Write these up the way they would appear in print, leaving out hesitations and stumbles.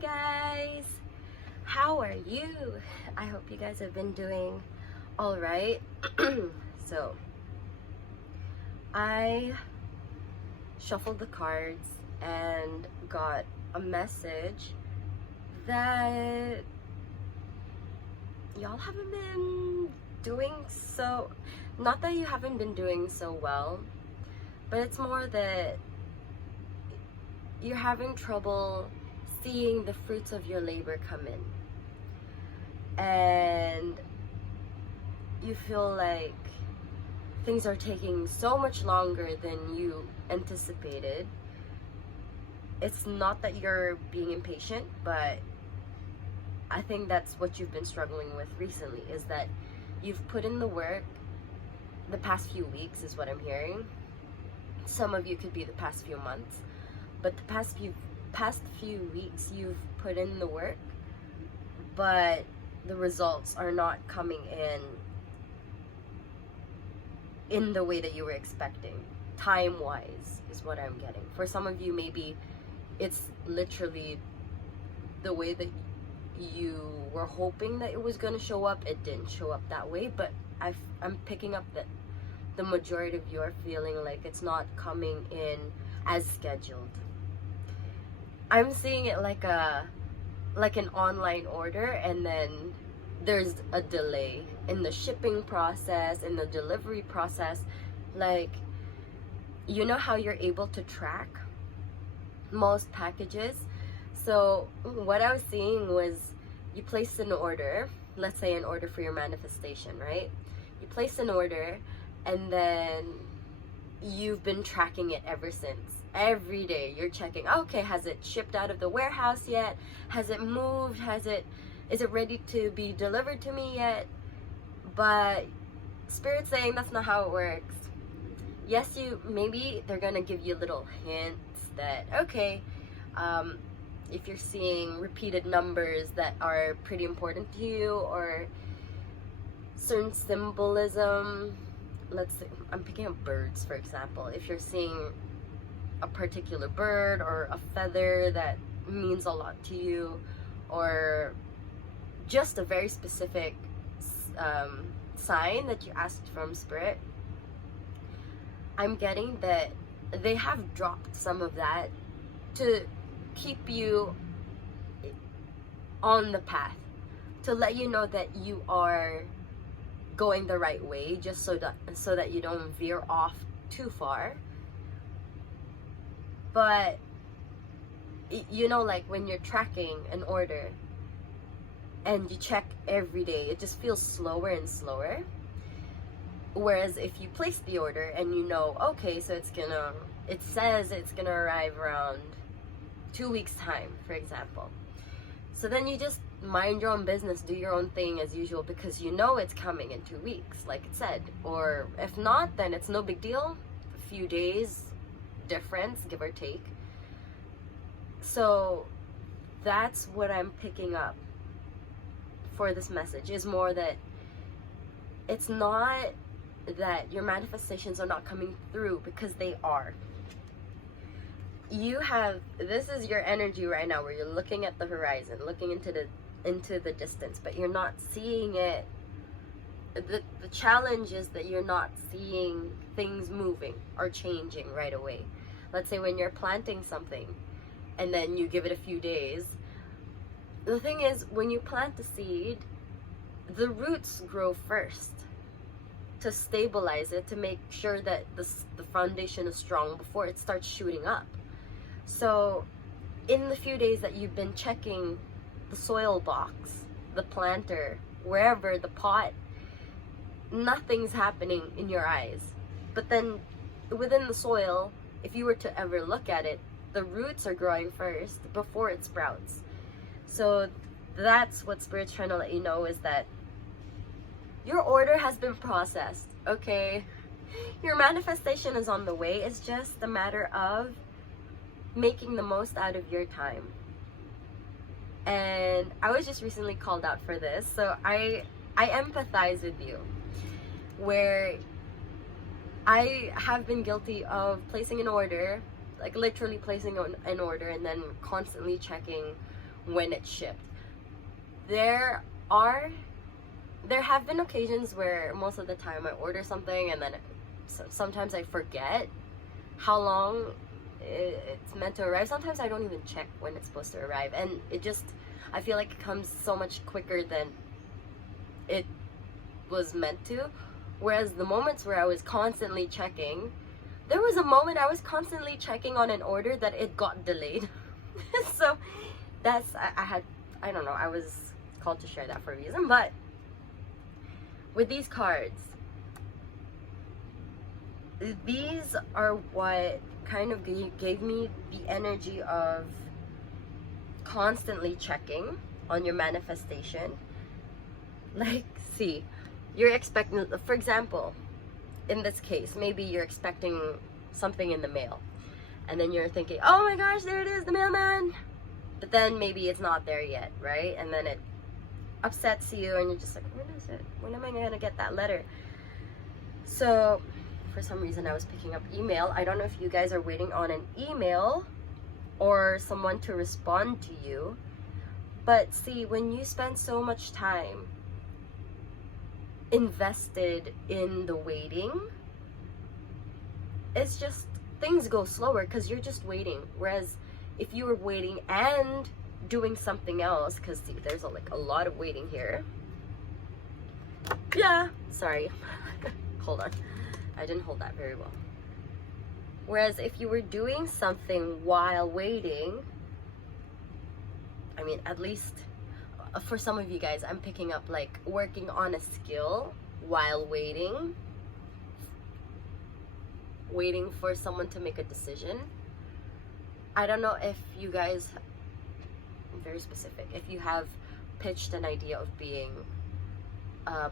Hi guys, how are you? I hope you guys have been doing all right. So I shuffled the cards and got a message that y'all haven't been doing so, not that you haven't been doing so well, but it's more that you're having trouble seeing the fruits of your labor come in, and you feel like things are taking so much longer than you anticipated. It's not that you're being impatient, but I think that's what you've been struggling with recently, is that you've put in the work the past few weeks, is what I'm hearing. Some of you could be the past few months, but the past few weeks you've put in the work, but the results are not coming in the way that you were expecting, time wise, is what I'm getting. For some of you, maybe it's literally the way that you were hoping that it was going to show up. It didn't show up that way, but I'm picking up that the majority of you are feeling like it's not coming in as scheduled. I'm seeing it like an online order, and then there's a delay in the shipping process, in the delivery process. Like, you know how you're able to track most packages? So what I was seeing was, you placed an order, let's say an order for your manifestation, right? You placed an order, and then you've been tracking it ever since. Every day you're checking, okay, has it shipped out of the warehouse yet? Has it moved? Is it ready to be delivered to me yet? But Spirit's saying that's not how it works. Yes, maybe they're gonna give you little hints that, okay, if you're seeing repeated numbers that are pretty important to you, or certain symbolism, let's say, I'm picking up birds, for example. If you're seeing a particular bird or a feather that means a lot to you, or just a very specific sign that you asked from Spirit, I'm getting that they have dropped some of that to keep you on the path, to let you know that you are going the right way, just so that you don't veer off too far. But you know, like when you're tracking an order and you check every day, it just feels slower and slower. Whereas if you place the order and you know, okay, so it says it's gonna arrive around 2 weeks time, for example. So then you just mind your own business, do your own thing as usual, because you know it's coming in 2 weeks, like it said. Or if not, then it's no big deal. A few days difference, give or take. So that's what I'm picking up for this message, is more that it's not that your manifestations are not coming through, because they are. This is your energy right now, where you're looking at the horizon, looking into the distance, but you're not seeing it. The challenge is that you're not seeing things moving or changing right away. Let's say when you're planting something and then you give it a few days. The thing is, when you plant the seed, the roots grow first to stabilize it, to make sure that the foundation is strong before it starts shooting up. So in the few days that you've been checking the soil box, the planter, wherever, the pot, nothing's happening in your eyes. But then within the soil, if you were to ever look at it, the roots are growing first before it sprouts. So that's what Spirit's trying to let you know, is that your order has been processed, okay? Your manifestation is on the way. It's just a matter of making the most out of your time. And I was just recently called out for this, so I empathize with you, where I have been guilty of placing an order, like literally placing an order, and then constantly checking when it shipped. There have been occasions where most of the time I order something and then sometimes I forget how long it's meant to arrive. Sometimes I don't even check when it's supposed to arrive, and I feel like it comes so much quicker than it was meant to. Whereas the moments where I was constantly checking, there was a moment I was constantly checking on an order that it got delayed. So I don't know, I was called to share that for a reason. But with these cards, these are what kind of gave me the energy of constantly checking on your manifestation. Like, see, you're expecting, for example, in this case, maybe you're expecting something in the mail, and then you're thinking, oh my gosh, there it is, the mailman. But then maybe it's not there yet, right? And then it upsets you, and you're just like, when is it? When am I gonna get that letter? So for some reason I was picking up email. I don't know if you guys are waiting on an email or someone to respond to you. But see, when you spend so much time invested in the waiting, it's just, things go slower because you're just waiting. Whereas if you were waiting and doing something else, because see, there's a lot of waiting here. Yeah, sorry. Hold on, I didn't hold that very well. Whereas if you were doing something while waiting, I mean, at least for some of you guys, I'm picking up like working on a skill while waiting for someone to make a decision. I don't know if you guys, very specific, if you have pitched an idea of being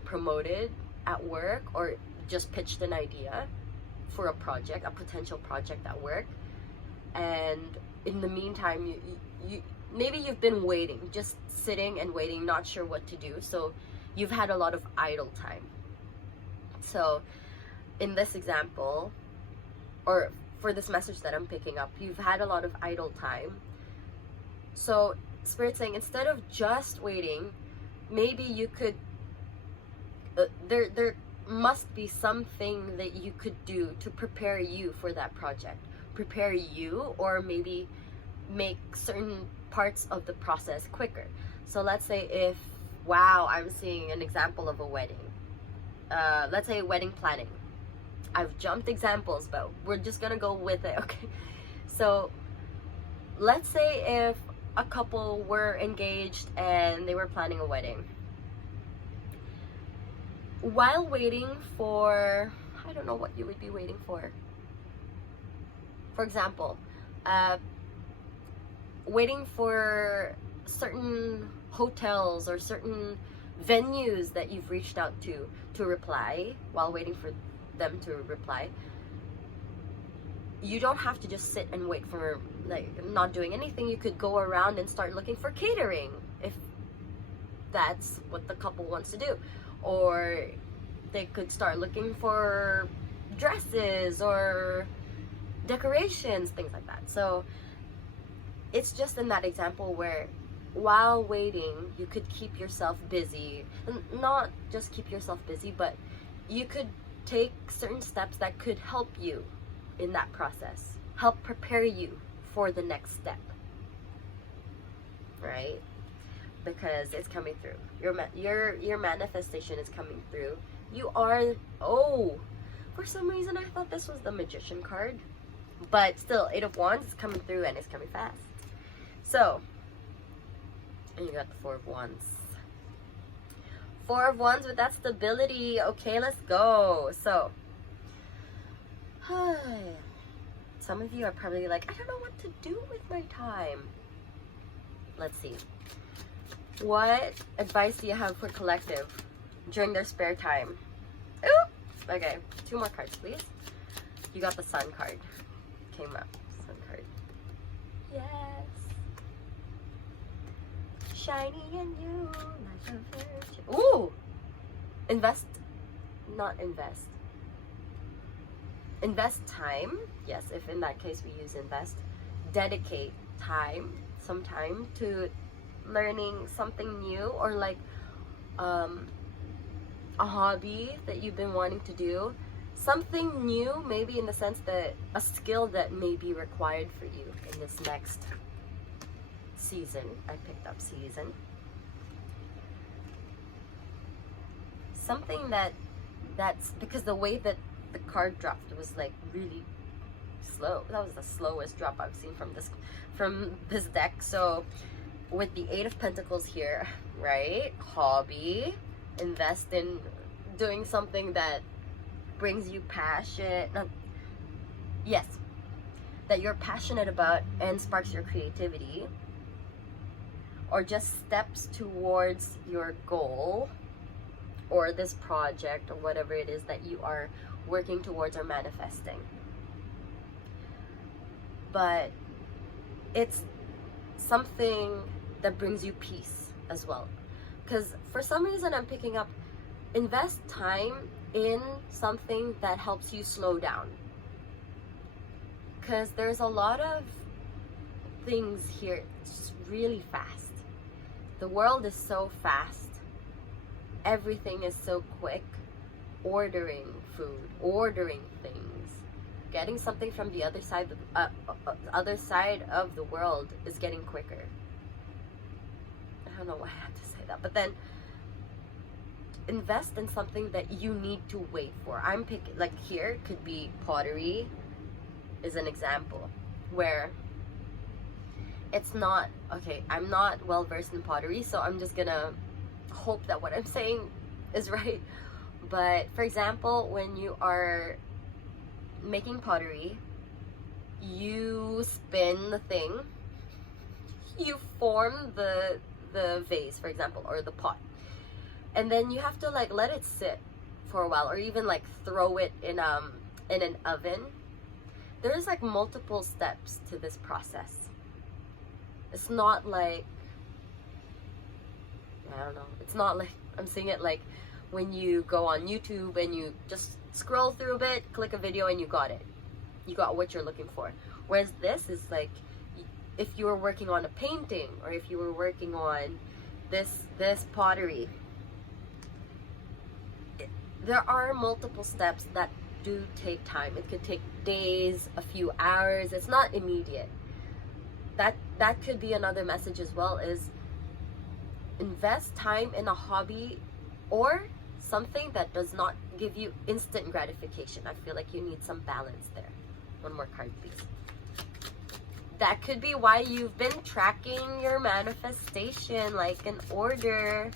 promoted at work, or just pitched an idea for a project, a potential project at work, and in the meantime you maybe you've been waiting, just sitting and waiting, not sure what to do, so you've had a lot of idle time. So in this example, or for this message that I'm picking up, you've had a lot of idle time. So Spirit's saying, instead of just waiting, maybe you could there must be something that you could do to prepare you for that project, prepare you, or maybe make certain parts of the process quicker. So let's say if, wow, I'm seeing an example of a wedding, let's say wedding planning. I've jumped examples, but we're just gonna go with it, okay? So let's say if a couple were engaged and they were planning a wedding. While waiting for, I don't know what you would be waiting for. For example, waiting for certain hotels or certain venues that you've reached out to reply, while waiting for them to reply. You don't have to just sit and wait for, like, not doing anything. You could go around and start looking for catering if that's what the couple wants to do, or they could start looking for dresses or decorations, things like that. So it's just in that example where while waiting you could keep yourself busy, and not just keep yourself busy, but you could take certain steps that could help you in that process, help prepare you for the next step, right? Because it's coming through. Your manifestation is coming through. You are, oh, for some reason I thought this was the Magician card, but still, Eight of Wands is coming through, and it's coming fast. So, and you got the Four of Wands. Four of Wands with that stability. Okay, let's go. So, some of you are probably like, I don't know what to do with my time. Let's see. What advice do you have for collective during their spare time? Ooh, okay, 2 more cards, please. You got the Sun card. Came up. Sun card. Yes. Shiny and new, like a virgin. Ooh! Invest. Not invest. Invest time. Yes, if in that case we use invest. Dedicate time, some time to learning something new, or like a hobby that you've been wanting to do, something new, maybe in the sense that a skill that may be required for you in this next season. I picked up season. Something that's because the way that the card dropped was like really slow. That was the slowest drop I've seen from this deck. So with the 8 of Pentacles here, right? Hobby, invest in doing something that brings you passion. Yes, that you're passionate about and sparks your creativity, or just steps towards your goal or this project or whatever it is that you are working towards or manifesting. But it's something that brings you peace as well. Because for some reason I'm picking up, invest time in something that helps you slow down. Because there's a lot of things here, it's really fast. The world is so fast. Everything is so quick. Ordering food, ordering things, getting something from the other side of the world is getting quicker. I don't know why I had to say that, but then invest in something that you need to wait for. I'm picking, like here could be pottery is an example where it's not, okay, I'm not well versed in pottery, so I'm just gonna hope that what I'm saying is right. But for example, when you are making pottery, you spin the thing, you form the vase, for example, or the pot, and then you have to like let it sit for a while, or even like throw it in an oven. There's like multiple steps to this process. It's not like, I don't know, it's not like, I'm seeing it like when you go on YouTube and you just scroll through a bit, click a video, and you got it. You got what you're looking for. Whereas this is like, if you were working on a painting, or if you were working on this pottery, there are multiple steps that do take time. It could take days, a few hours. It's not immediate. That could be another message as well, is invest time in a hobby or something that does not give you instant gratification. I feel like you need some balance there. One more card, please. That could be why you've been tracking your manifestation like an order.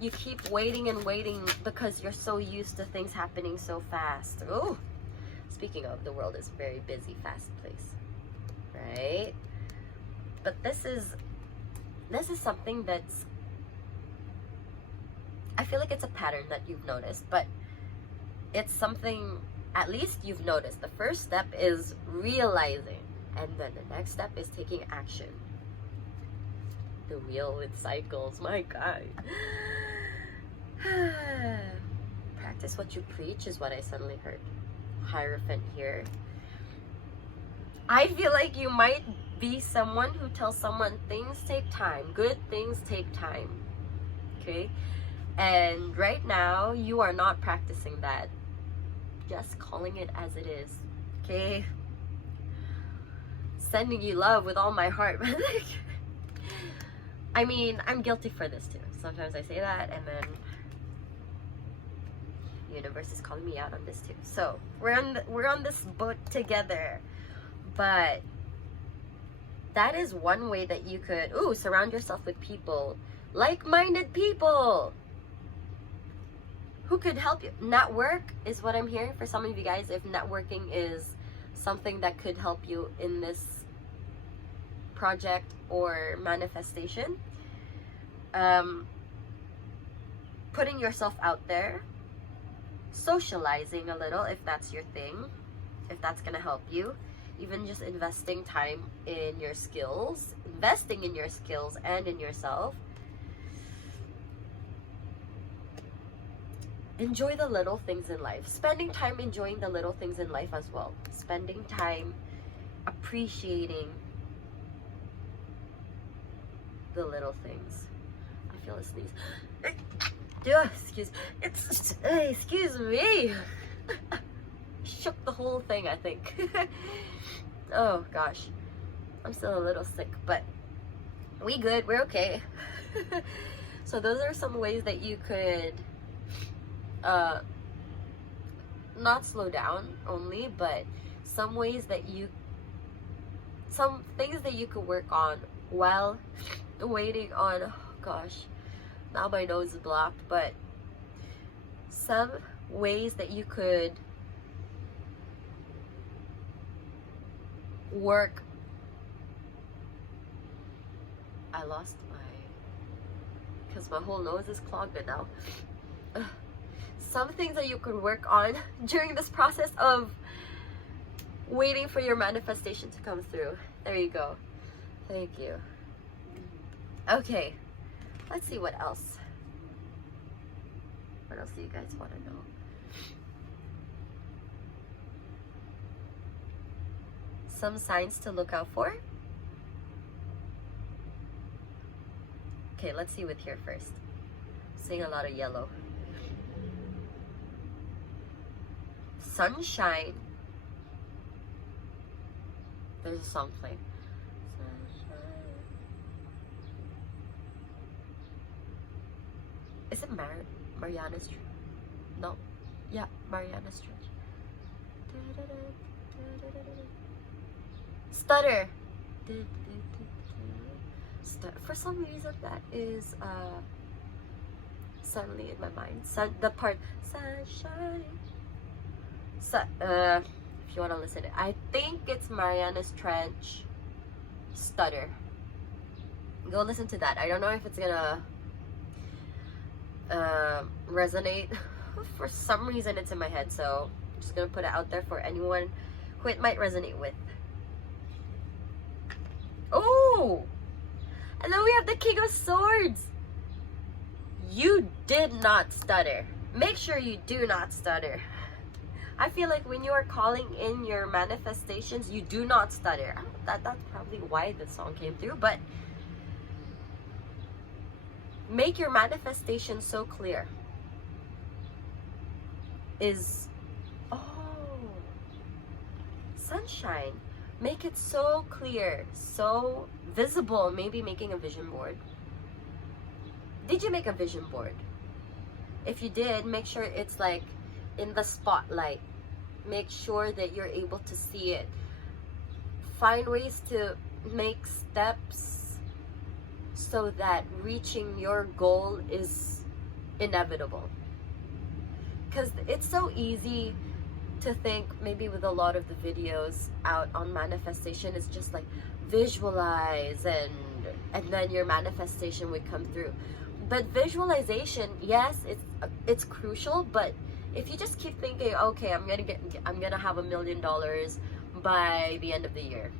You keep waiting and waiting because you're so used to things happening so fast. Oh, speaking of, the world is a very busy, fast place, right? But this is something that's, I feel like it's a pattern that you've noticed, but it's something at least you've noticed. The first step is realizing, and then the next step is taking action. The wheel with cycles, my God. Practice what you preach is what I suddenly heard. Hierophant here. I feel like you might be someone who tells someone things take time. Good things take time. Okay? And right now, you are not practicing that. Just calling it as it is. Okay? Sending you love with all my heart. I mean, I'm guilty for this too. Sometimes I say that, and then the universe is calling me out on this too. So we're on this boat together. But that is one way that you could surround yourself with people, like-minded people who could help you. Network is what I'm hearing for some of you guys. If networking is something that could help you in this project or manifestation, putting yourself out there, socializing a little if that's your thing, if that's gonna help you, even just investing time in your skills, investing in your skills and in yourself. Enjoy the little things in life. Spending time enjoying the little things in life as well. Spending time appreciating the little things. I feel a sneeze. Yeah, excuse me. Shook the whole thing, I think. Oh gosh, I'm still a little sick, but we good, we're okay. So those are some ways that you could not slow down only, but some things that you could work on while waiting on, oh gosh, now my nose is blocked, but some ways that you could work. I lost because my whole nose is clogged now. Some things that you could work on during this process of waiting for your manifestation to come through. There you go. Thank you. Okay, let's see what else. What else do you guys want to know? Some signs to look out for. Okay, let's see with here first. Seeing a lot of yellow. Sunshine. There's a song playing. Sunshine. Is it Mariana's Church? No. Yeah, Mariana's Church. Stutter. For some reason that is suddenly in my mind. The part sunshine. If you want to listen, I think it's Mariana's Trench. Stutter. Go listen to that. I don't know if it's gonna resonate. For some reason it's in my head, so I'm just gonna put it out there for anyone who it might resonate with. Oh! And then we have the King of Swords. You did not stutter. Make sure you do not stutter. I feel like when you are calling in your manifestations, you do not stutter. That's probably why the song came through, but make your manifestation so clear. Sunshine. Make it so clear, so visible. Maybe making a vision board. Did you make a vision board? If you did, make sure it's like in the spotlight. Make sure that you're able to see it. Find ways to make steps so that reaching your goal is inevitable. Because it's so easy to think, maybe with a lot of the videos out on manifestation, it's just like visualize and then your manifestation would come through. But visualization, yes, it's crucial, but if you just keep thinking, okay, I'm gonna have $1 million by the end of the year,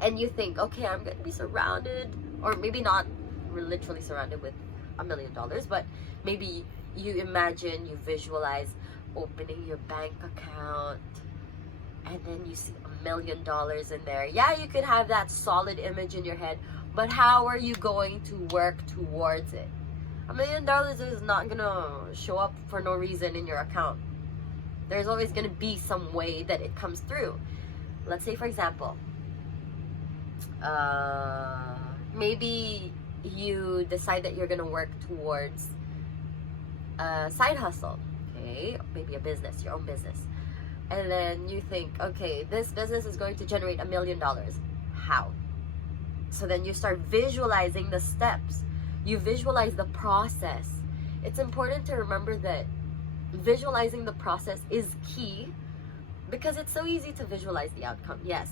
and you think, okay, I'm gonna be surrounded, or maybe not literally surrounded with $1 million, but maybe you imagine, you visualize opening your bank account, and then you see $1 million in there. Yeah, you could have that solid image in your head, but how are you going to work towards it? $1 million is not gonna show up for no reason in your account. There's always gonna be some way that it comes through. Let's say, for example, maybe you decide that you're gonna work towards a side hustle, okay? Maybe a business, your own business. And then you think, okay, this business is going to generate $1 million. How? So then you start visualizing the steps. You visualize the process. It's important to remember that visualizing the process is key, because it's so easy to visualize the outcome. Yes,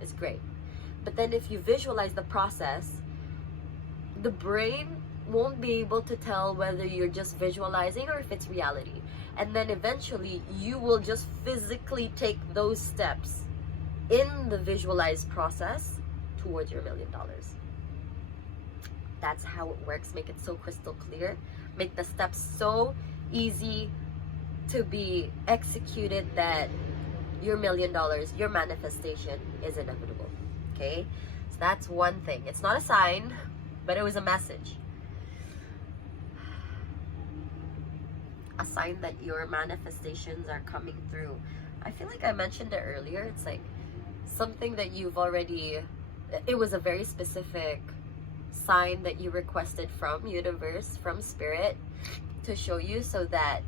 it's great. But then if you visualize the process, the brain won't be able to tell whether you're just visualizing or if it's reality. And then eventually you will just physically take those steps in the visualized process towards your $1 million. That's how it works. Make it so crystal clear. Make the steps so easy to be executed that your $1 million, your manifestation is inevitable. Okay? So that's one thing. It's not a sign. but it was a message. A sign that your manifestations are coming through. I feel like I mentioned it earlier. It's like something that you've already, it was a very specific sign that you requested from universe, from spirit, to show you, so that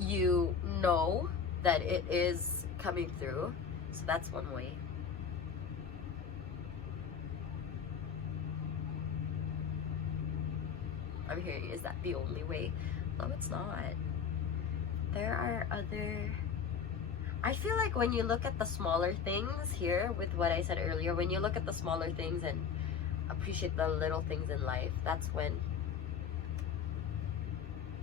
you know that it is coming through. So that's one way. I'm hearing, is that the only way? No, it's not. There are other... I feel like when you look at the smaller things here, with what I said earlier, when you look at the smaller things and appreciate the little things in life, that's when...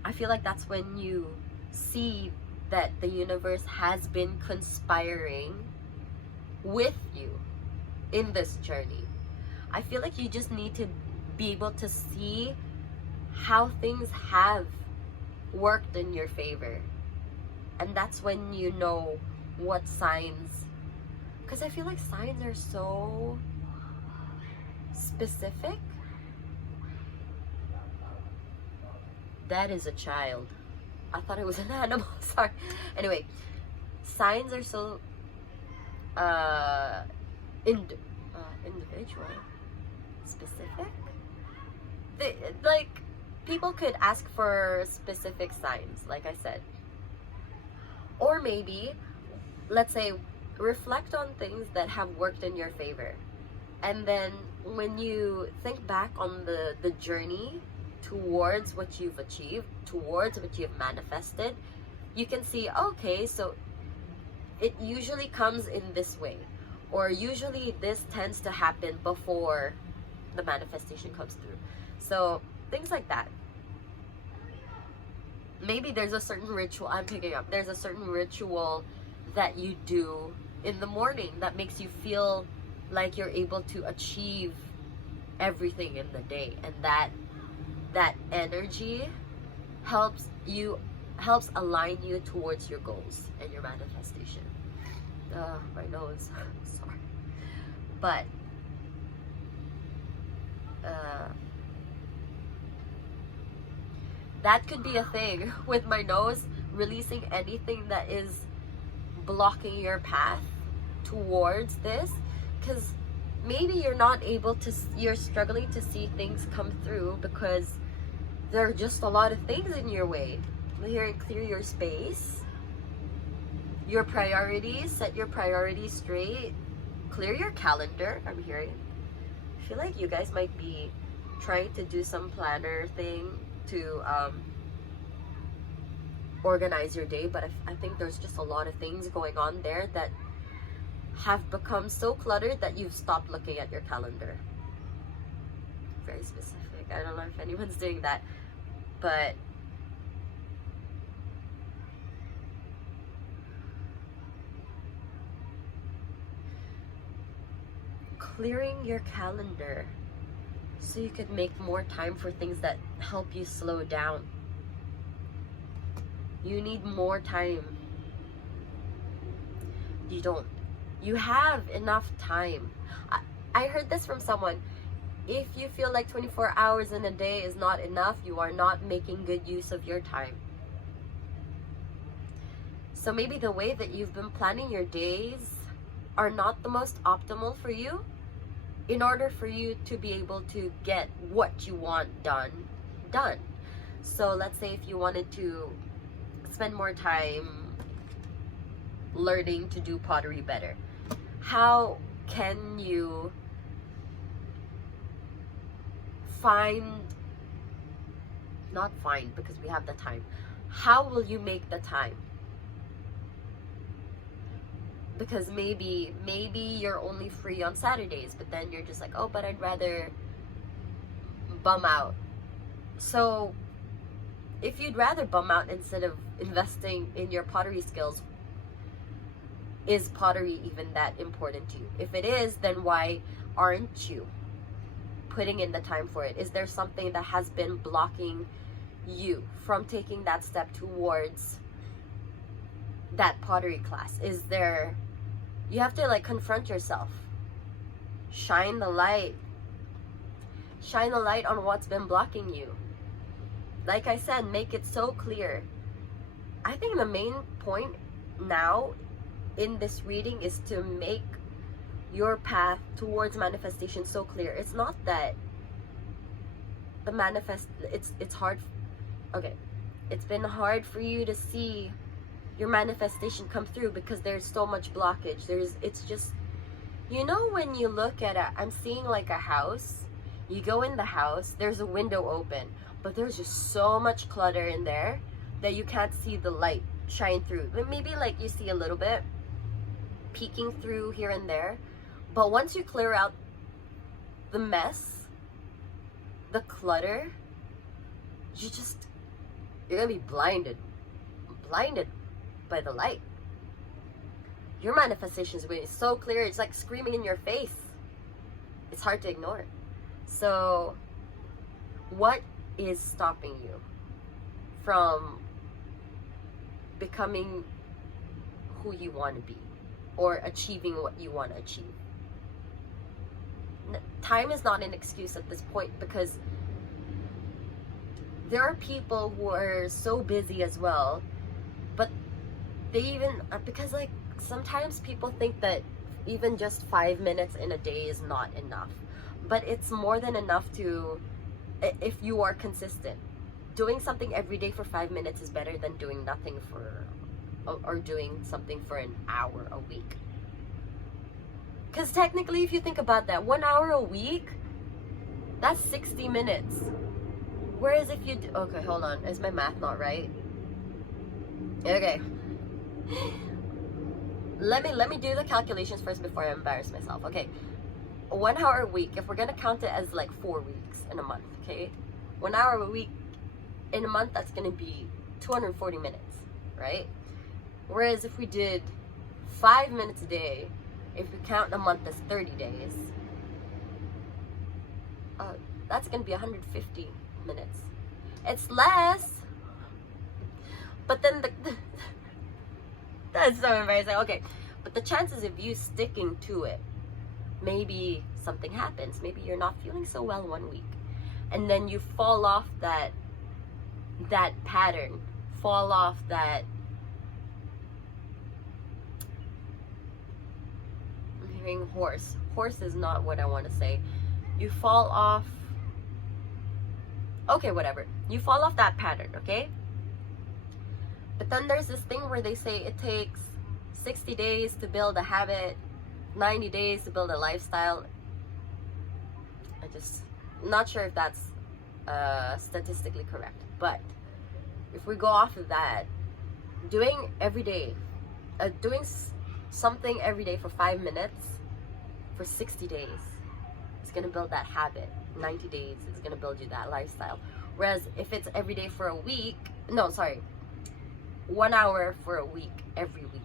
I feel like that's when you see that the universe has been conspiring with you in this journey. I feel like you just need to be able to see how things have worked in your favor. And that's when you know what signs, because I feel like signs are so specific. That is a child. I thought it was an animal. Sorry. Anyway, signs are so individual, specific. Like, people could ask for specific signs, like I said. Or maybe, let's say, reflect on things that have worked in your favor. And then when you think back on the journey towards what you've achieved, towards what you've manifested, you can see, okay, so it usually comes in this way. Or usually this tends to happen before the manifestation comes through. So things like that. Maybe there's a certain ritual, I'm picking up, there's a certain ritual that you do in the morning that makes you feel like you're able to achieve everything in the day. And that energy helps align you towards your goals and your manifestation. My nose, sorry. But that could be a thing with my nose, releasing anything that is blocking your path towards this, because maybe you're struggling to see things come through because there are just a lot of things in your way. Here, clear your space, your priorities, set your priorities straight, clear your calendar. I'm hearing, I feel like you guys might be trying to do some planner thing to organize your day, but I think there's just a lot of things going on there that have become so cluttered that you've stopped looking at your calendar. Very specific. I don't know if anyone's doing that, but clearing your calendar so you could make more time for things that help you slow down. You need more time. You don't. You have enough time. I heard this from someone. If you feel like 24 hours in a day is not enough, you are not making good use of your time. So maybe the way that you've been planning your days are not the most optimal for you, in order for you to be able to get what you want done. So let's say if you wanted to spend more time learning to do pottery better, how can you not find, because we have the time, how will you make the time? Because maybe you're only free on Saturdays, but then you're just like, oh, but I'd rather bum out. So if you'd rather bum out instead of investing in your pottery skills, is pottery even that important to you? If it is, then why aren't you putting in the time for it? Is there something that has been blocking you from taking that step towards that pottery class? Is there... You have to like confront yourself, shine the light shine a light on what's been blocking you. Like I said, make it so clear. I think the main point now in this reading is to make your path towards manifestation so clear. It's not that it's hard. Okay, it's been hard for you to see your manifestation come through because there's so much blockage. It's just, you know, when you look at I'm seeing like a house, you go in the house, there's a window open, but there's just so much clutter in there that you can't see the light shine through. Maybe like you see a little bit peeking through here and there, but once you clear out the mess, the clutter, you're gonna be blinded by the light. Your manifestation is going to be so clear, it's like screaming in your face. It's hard to ignore. So what is stopping you from becoming who you want to be or achieving what you want to achieve? Time is not an excuse at this point, because there are people who are so busy as well, but they even, because like sometimes people think that even just 5 minutes in a day is not enough, but it's more than enough to, if you are consistent. Doing something every day for 5 minutes is better than doing nothing or doing something for an hour a week. Because technically, if you think about that, 1 hour a week, that's 60 minutes. Whereas if you okay, hold on, is my math not right? Okay. Let me do the calculations first before I embarrass myself. Okay. 1 hour a week, if we're gonna count it as like 4 weeks in a month, okay? 1 hour a week in a month, that's gonna be 240 minutes, right? Whereas if we did 5 minutes a day, if we count a month as 30 days, that's gonna be 150 minutes. It's less, but then that's so embarrassing. Okay, but the chances of you sticking to it, maybe something happens, maybe you're not feeling so well 1 week, and then you fall off that pattern, fall off that, I'm hearing horse is not what I want to say. You fall off, okay, whatever, you fall off that pattern, okay? But then there's this thing where they say it takes 60 days to build a habit, 90 days to build a lifestyle. I'm not sure if that's statistically correct, but if we go off of that, doing every day, doing something every day for 5 minutes for 60 days is going to build that habit. 90 days is going to build you that lifestyle. Whereas if it's every day for a week, 1 hour for a week, every week,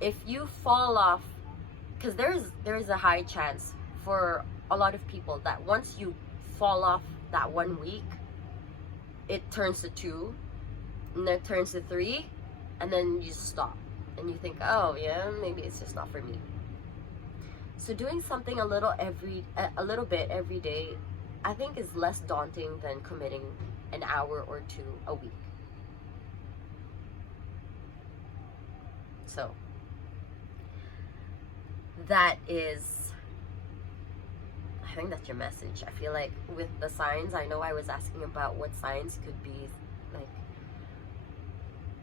if you fall off, because there's a high chance for a lot of people that once you fall off that 1 week, it turns to 2, and then it turns to 3, and then you stop and you think, oh yeah, maybe it's just not for me. So doing something a little bit every day, I think, is less daunting than committing an hour or 2 a week. So that is, I think that's your message. I feel like with the signs, I know I was asking about what signs could be like,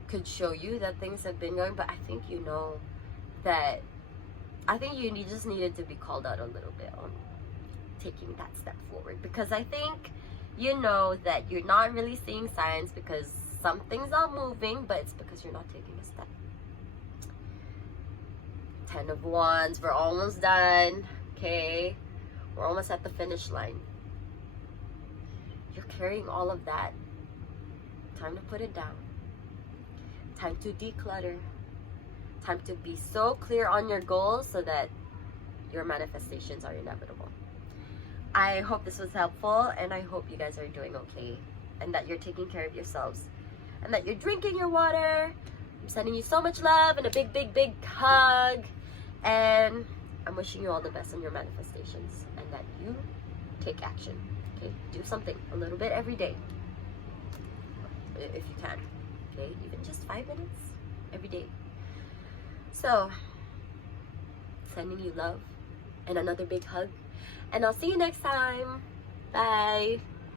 could show you that things have been going, but I think you know that, I think you just needed to be called out a little bit on taking that step forward, because I think you know that you're not really seeing signs because something's not moving, but it's because you're not taking a step. 10 of Wands, we're almost done, okay? We're almost at the finish line. You're carrying all of that. Time to put it down. Time to declutter. Time to be so clear on your goals so that your manifestations are inevitable. I hope this was helpful, and I hope you guys are doing okay, and that you're taking care of yourselves, and that you're drinking your water. I'm sending you so much love and a big, big, big hug, and I'm wishing you all the best in your manifestations, and that you take action. Okay, do something a little bit every day, if you can. Okay, even just 5 minutes every day. So, sending you love and another big hug, and I'll see you next time. Bye.